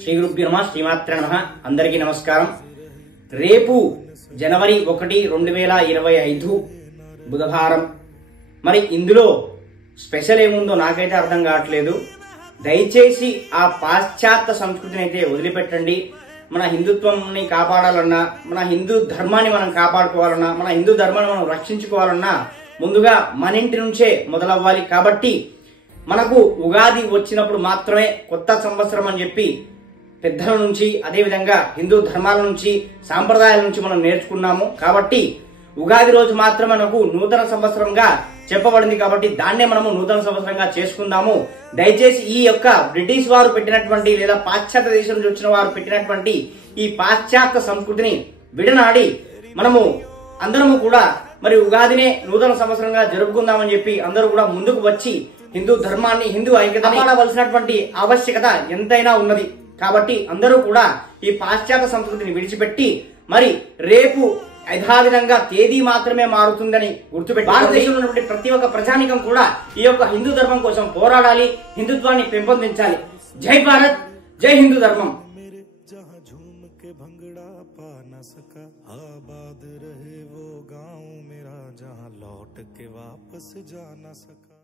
శ్రీ గురుభ్యో నమః శ్రీమాత్రే నమః అందరికీ నమస్కారం। రేపు జనవరి 1, 2025 బుధవారం। మరి ఇందులో స్పెషల్ ఏముందో నాకైతే అర్థం కావట్లేదు। దయచేసి ఆ పాశ్చాత్య సంస్కృతిని అయితే వదిలిపెట్టండి। మన హిందుత్వాన్ని కాపాడాలన్నా, మన హిందూ ధర్మాన్ని మనం కాపాడుకోవాలన్నా, మన హిందూ ధర్మాన్ని మనం రక్షించుకోవాలన్నా ముందుగా మన ఇంటి నుంచే మొదలవ్వాలి। కాబట్టి మనకు ఉగాది వచ్చినప్పుడు మాత్రమే కొత్త సంవత్సరం అని చెప్పి పెద్దల నుంచి, అదే విధంగా హిందూ ధర్మాల నుంచి, సాంప్రదాయాల నుంచి మనం నేర్చుకున్నాము। కాబట్టి ఉగాది రోజు మాత్రం మనకు నూతన సంవత్సరంగా చెప్పబడింది, కాబట్టి దాన్నే మనము నూతన సంవత్సరంగా చేసుకుందాము। దయచేసి ఈ యొక్క బ్రిటిష్ వారు పెట్టినటువంటి లేదా పాశ్చాత్య దేశం నుంచి వచ్చిన వారు పెట్టినటువంటి ఈ పాశ్చాత్య సంస్కృతిని విడనాడి మనము అందరము కూడా మరి ఉగాదినే నూతన సంవత్సరంగా జరుపుకుందామని చెప్పి అందరూ కూడా ముందుకు వచ్చి హిందూ ధర్మాన్ని, హిందూ ఐక్యతని కాపాడవలసినటువంటి ఆవశ్యకత ఎంతైనా ఉన్నది। కాబట్టి అందరూ కూడా ఈ పాశ్చాత్య సంస్కృతిని విడిచిపెట్టి మరి రేపు యథావిధంగా తేదీ మాత్రమే మారుతుందని గుర్తుపెట్టి భారతదేశంలో ఉన్నటువంటి ప్రతి ఒక్క ప్రజానికం కూడా ఈ యొక్క హిందూ ధర్మం కోసం పోరాడాలి, హిందుత్వాన్ని పెంపొందించాలి। జై భారత్, జై హిందూ ధర్మం। आबाद रहे वो गांव मेरा, जहां लौट के वापस जा न सका।